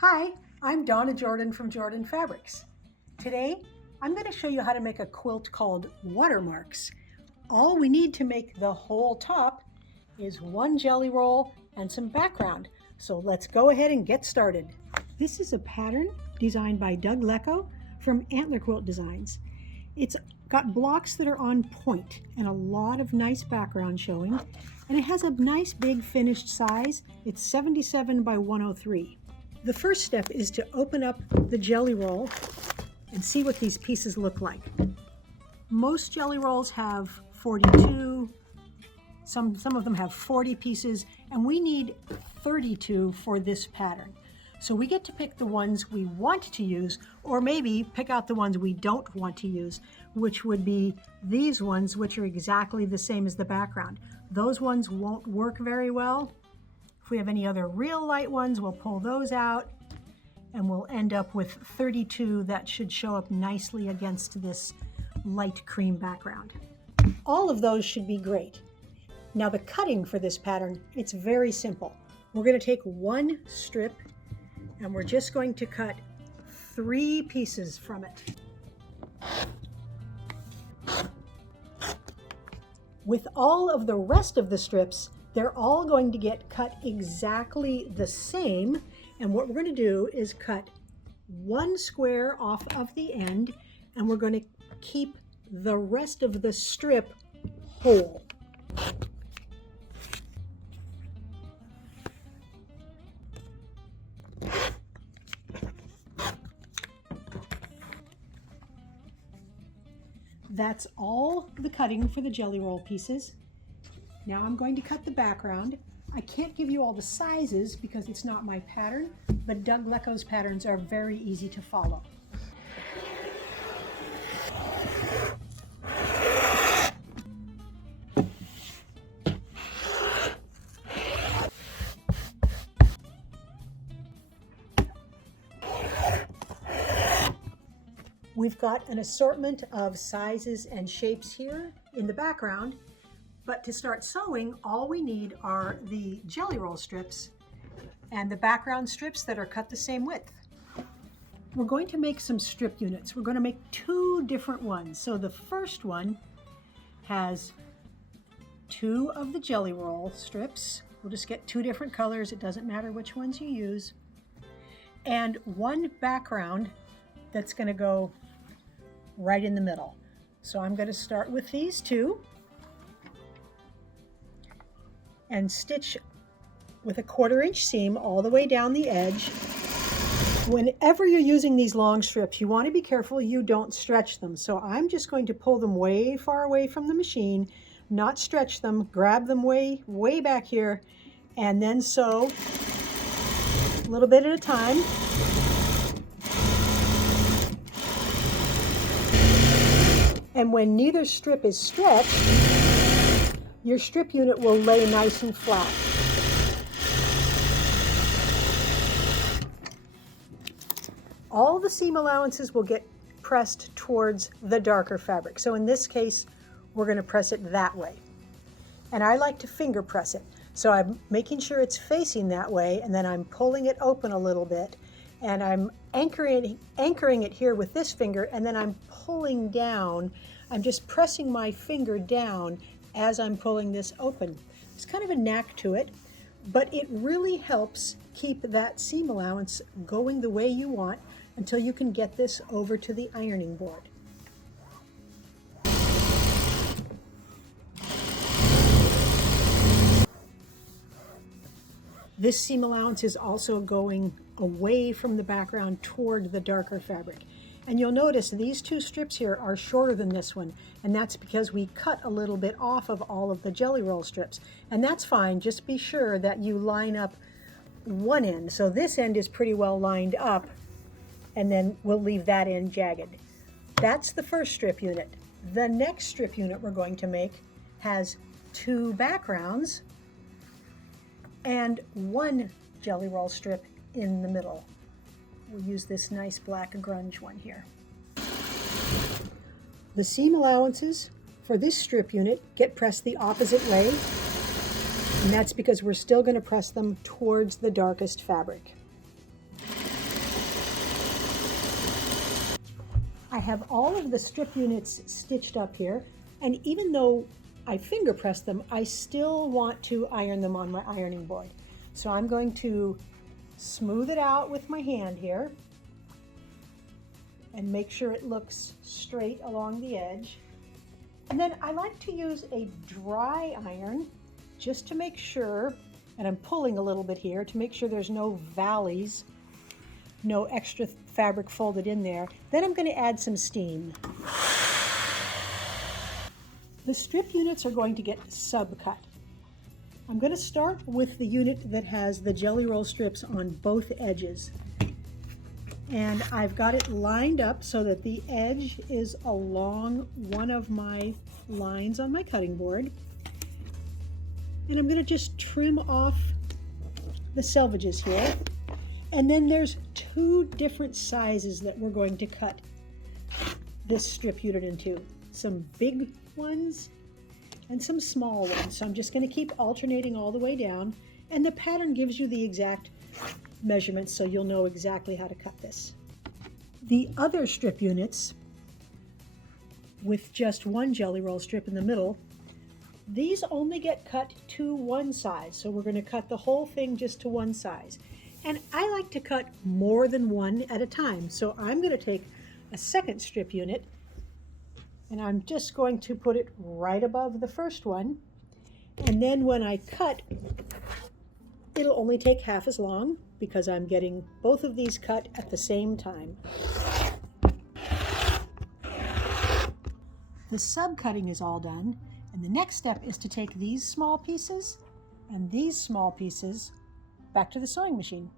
Hi, I'm Donna Jordan from Jordan Fabrics. Today, I'm going to show you how to make a quilt called Watermarks. All we need to make the whole top is one jelly roll and some background. So let's go ahead and get started. This is a pattern designed by Doug Lecco from Antler Quilt Designs. It's got blocks that are on point and a lot of nice background showing, and it has a nice big finished size. It's 77 by 103. The first step is to open up the jelly roll and see what these pieces look like. Most jelly rolls have 42, some of them have 40 pieces, and we need 32 for this pattern. So we get to pick the ones we want to use, or maybe pick out the ones we don't want to use, which would be these ones, which are exactly the same as the background. Those ones won't work very well. If we have any other real light ones, we'll pull those out and we'll end up with 32 that should show up nicely against this light cream background. All of those should be great. Now the cutting for this pattern, it's very simple. We're going to take one strip and we're just going to cut 3 pieces from it. With all of the rest of the strips, they're all going to get cut exactly the same, and what we're going to do is cut one square off of the end, and we're going to keep the rest of the strip whole. That's all the cutting for the jelly roll pieces. Now I'm going to cut the background. I can't give you all the sizes because it's not my pattern, but Doug Lecco's patterns are very easy to follow. We've got an assortment of sizes and shapes here in the background, but to start sewing, all we need are the jelly roll strips and the background strips that are cut the same width. We're going to make some strip units. We're going to make 2 different ones. So the first one has 2 of the jelly roll strips. We'll just get 2 different colors. It doesn't matter which ones you use. And 1 background that's going to go right in the middle. So I'm going to start with these 2 and stitch with a 1/4 inch seam all the way down the edge. Whenever you're using these long strips, you want to be careful you don't stretch them. So I'm just going to pull them way far away from the machine, not stretch them, grab them way back here, and then sew a little bit at a time. And when neither strip is stretched, your strip unit will lay nice and flat. All the seam allowances will get pressed towards the darker fabric. So in this case, we're going to press it that way. And I like to finger press it. So I'm making sure it's facing that way, and then I'm pulling it open a little bit, and I'm anchoring it here with this finger, and then I'm pulling down. I'm just pressing my finger down as I'm pulling this open. It's kind of a knack to it, but it really helps keep that seam allowance going the way you want until you can get this over to the ironing board. This seam allowance is also going away from the background toward the darker fabric. And you'll notice these 2 strips here are shorter than this one, and that's because we cut a little bit off of all of the jelly roll strips. And that's fine, just be sure that you line up one end. So this end is pretty well lined up, and then we'll leave that end jagged. That's the first strip unit. The next strip unit we're going to make has 2 backgrounds and 1 jelly roll strip in the middle. We'll use this nice black grunge one here. The seam allowances for this strip unit get pressed the opposite way, and that's because we're still going to press them towards the darkest fabric. I have all of the strip units stitched up here, and even though I finger press them, I still want to iron them on my ironing board. So I'm going to smooth it out with my hand here and make sure it looks straight along the edge. And then I like to use a dry iron just to make sure, and I'm pulling a little bit here to make sure there's no valleys, no extra fabric folded in there. Then I'm going to add some steam. The strip units are going to get sub-cut. I'm going to start with the unit that has the jelly roll strips on both edges. And I've got it lined up so that the edge is along one of my lines on my cutting board. And I'm going to just trim off the selvages here. And then there's two different sizes that we're going to cut this strip unit into. Some big ones and some small ones. So I'm just going to keep alternating all the way down, and the pattern gives you the exact measurements so you'll know exactly how to cut this. The other strip units with just one jelly roll strip in the middle, these only get cut to one size. So we're going to cut the whole thing just to one size. And I like to cut more than one at a time. So I'm going to take a second strip unit and I'm just going to put it right above the first one. And then when I cut, it'll only take half as long because I'm getting both of these cut at the same time. The sub-cutting is all done, and the next step is to take these small pieces and these small pieces back to the sewing machine.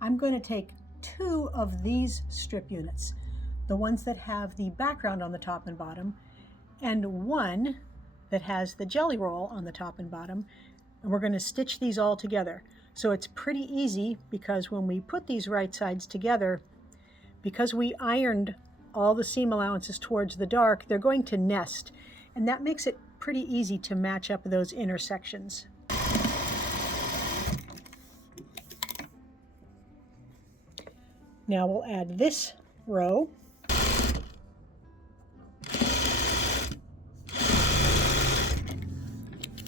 I'm going to take two of these strip units, the ones that have the background on the top and bottom, and one that has the jelly roll on the top and bottom, and we're going to stitch these all together. So it's pretty easy because when we put these right sides together, because we ironed all the seam allowances towards the dark, they're going to nest, and that makes it pretty easy to match up those intersections. Now we'll add this row.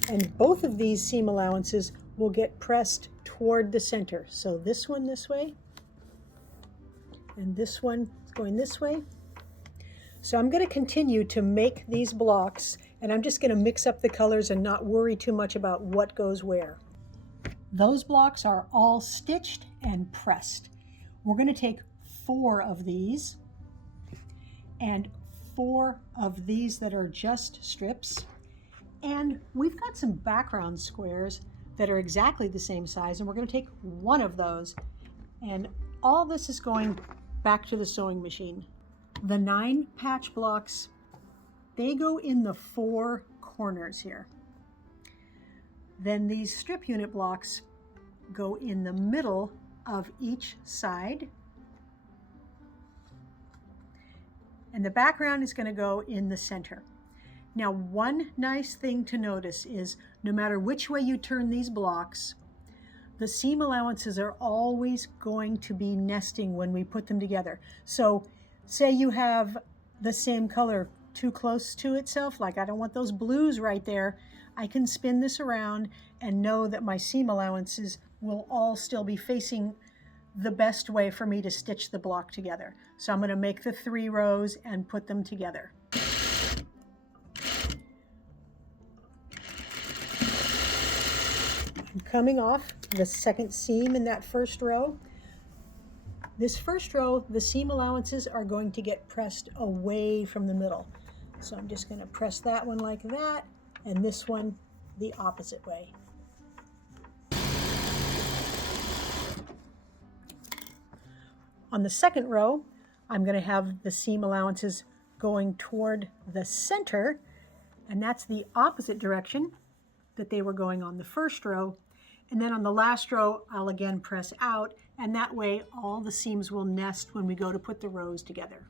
And both of these seam allowances will get pressed toward the center. So this one this way, and this one is going this way. So I'm going to continue to make these blocks, and I'm just going to mix up the colors and not worry too much about what goes where. Those blocks are all stitched and pressed. We're going to take 4 of these and 4 of these that are just strips. And we've got some background squares that are exactly the same size, and we're going to take 1 of those, and all this is going back to the sewing machine. The 9 patch blocks, they go in the 4 corners here. Then these strip unit blocks go in the middle of each side, and the background is going to go in the center. Now, one nice thing to notice is no matter which way you turn these blocks, the seam allowances are always going to be nesting when we put them together. So say you have the same color too close to itself, like I don't want those blues right there, I can spin this around and know that my seam allowances will all still be facing the best way for me to stitch the block together. So I'm going to make the 3 rows and put them together. I'm coming off the second seam in that first row. This first row, the seam allowances are going to get pressed away from the middle. So I'm just going to press that one like that, and this one the opposite way. On the second row, I'm going to have the seam allowances going toward the center, and that's the opposite direction that they were going on the first row. And then on the last row, I'll again press out, and that way all the seams will nest when we go to put the rows together.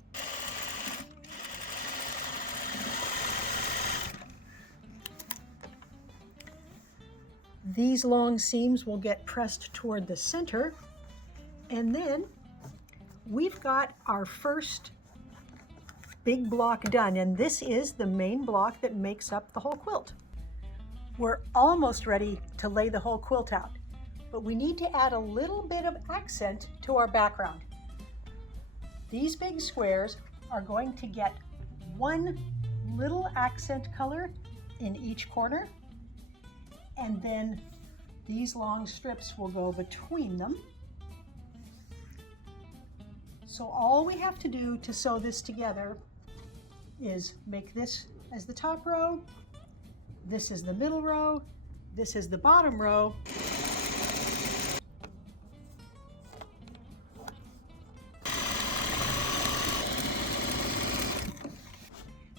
These long seams will get pressed toward the center, and then we've got our first big block done, and this is the main block that makes up the whole quilt. We're almost ready to lay the whole quilt out, but we need to add a little bit of accent to our background. These big squares are going to get one little accent color in each corner, and then these long strips will go between them. So all we have to do to sew this together is make this as the top row, this is the middle row, this is the bottom row,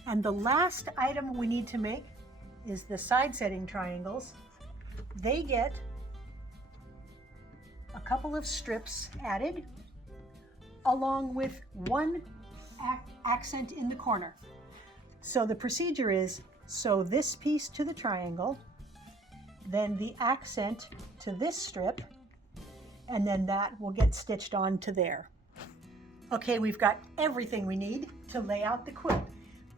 and the last item we need to make is the side setting triangles. They get a couple of strips added along with one accent in the corner. So the procedure is sew this piece to the triangle, then the accent to this strip, and then that will get stitched onto there. Okay, we've got everything we need to lay out the quilt.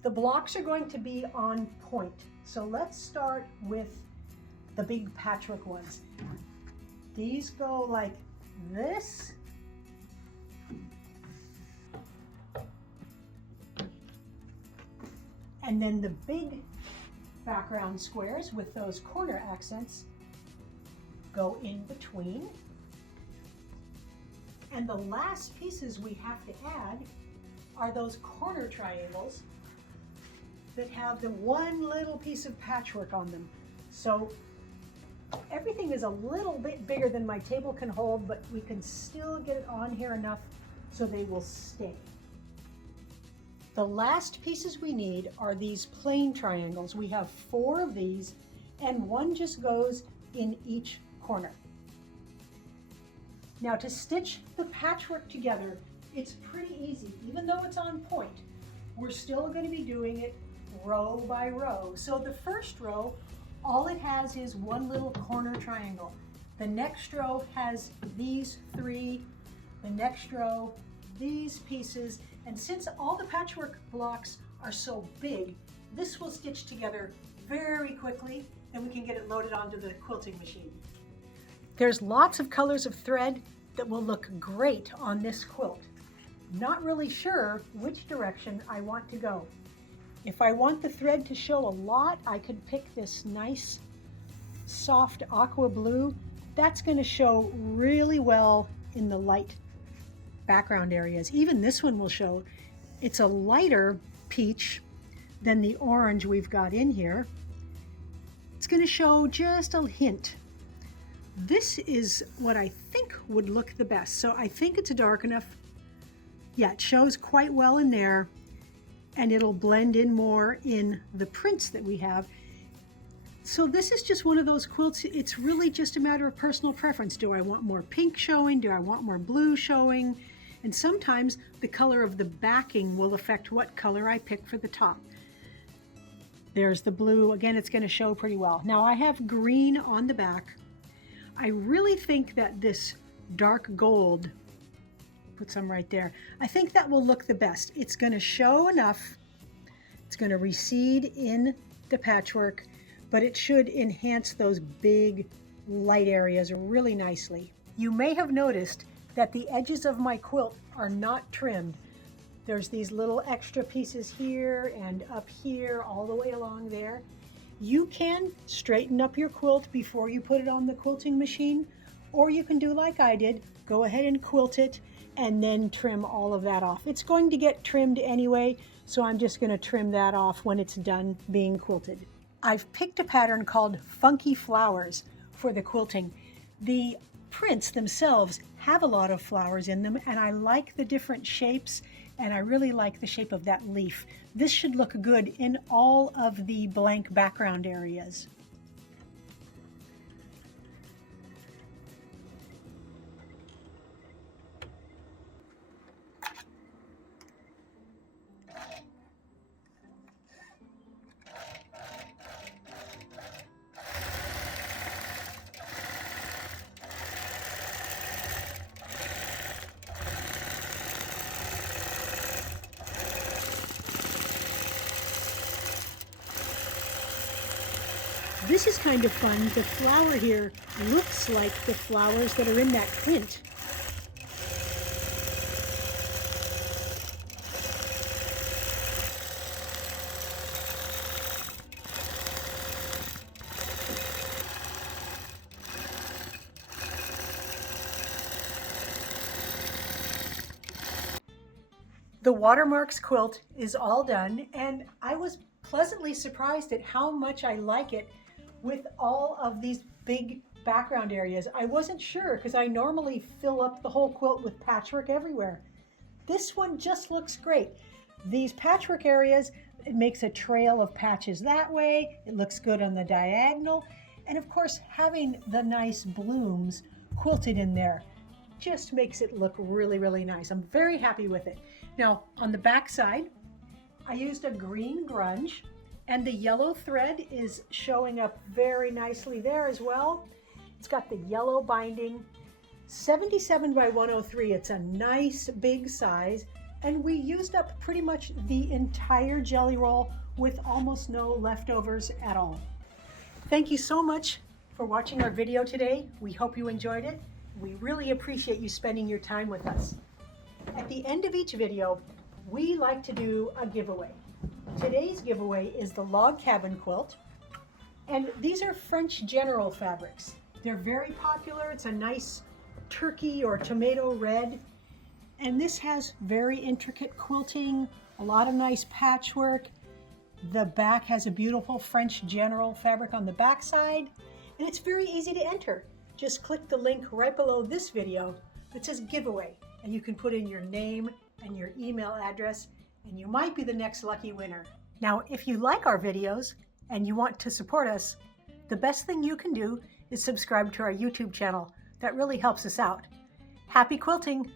The blocks are going to be on point. So let's start with the big patchwork ones. These go like this. And then the big background squares with those corner accents go in between. And the last pieces we have to add are those corner triangles that have the one little piece of patchwork on them. So everything is a little bit bigger than my table can hold, but we can still get it on here enough so they will stay. The last pieces we need are these plain triangles. We have 4 of these, and one just goes in each corner. Now to stitch the patchwork together, it's pretty easy. Even though it's on point, we're still going to be doing it row by row. So the first row, all it has is one little corner triangle. The next row has these 3, the next row, these pieces, and since all the patchwork blocks are so big, this will stitch together very quickly, and we can get it loaded onto the quilting machine. There's lots of colors of thread that will look great on this quilt. Not really sure which direction I want to go. If I want the thread to show a lot, I could pick this nice soft aqua blue. That's going to show really well in the light background areas. Even this one will show. It's a lighter peach than the orange we've got in here. It's going to show just a hint. This is what I think would look the best. So I think it's dark enough. Yeah, it shows quite well in there, and it'll blend in more in the prints that we have. So this is just one of those quilts, it's really just a matter of personal preference. Do I want more pink showing? Do I want more blue showing? And sometimes the color of the backing will affect what color I pick for the top. There's the blue. Again, it's going to show pretty well. Now I have green on the back. I really think that this dark gold, put some right there, I think that will look the best. It's going to show enough. It's going to recede in the patchwork, but it should enhance those big light areas really nicely. You may have noticed that the edges of my quilt are not trimmed. There's these little extra pieces here and up here, all the way along there. You can straighten up your quilt before you put it on the quilting machine, or you can do like I did, go ahead and quilt it and then trim all of that off. It's going to get trimmed anyway, so I'm just going to trim that off when it's done being quilted. I've picked a pattern called Funky Flowers for the quilting. The prints themselves have a lot of flowers in them, and I like the different shapes, and I really like the shape of that leaf. This should look good in all of the blank background areas. This is kind of fun. The flower here looks like the flowers that are in that print. The Watermarks quilt is all done, and I was pleasantly surprised at how much I like it with all of these big background areas. I wasn't sure because I normally fill up the whole quilt with patchwork everywhere. This one just looks great. These patchwork areas, it makes a trail of patches that way. It looks good on the diagonal. And of course, having the nice blooms quilted in there just makes it look really, really nice. I'm very happy with it. Now, on the back side, I used a green grunge, and the yellow thread is showing up very nicely there as well. It's got the yellow binding, 77 by 103. It's a nice big size, and we used up pretty much the entire jelly roll with almost no leftovers at all. Thank you so much for watching our video today. We hope you enjoyed it. We really appreciate you spending your time with us. At the end of each video, we like to do a giveaway. Today's giveaway is the log cabin quilt, and these are French General fabrics. They're very popular. It's a nice turkey or tomato red, and this has very intricate quilting, a lot of nice patchwork. The back has a beautiful French General fabric on the back side, and it's very easy to enter. Just click the link right below this video that says giveaway, and you can put in your name and your email address, and you might be the next lucky winner. Now, if you like our videos and you want to support us, the best thing you can do is subscribe to our YouTube channel. That really helps us out. Happy quilting!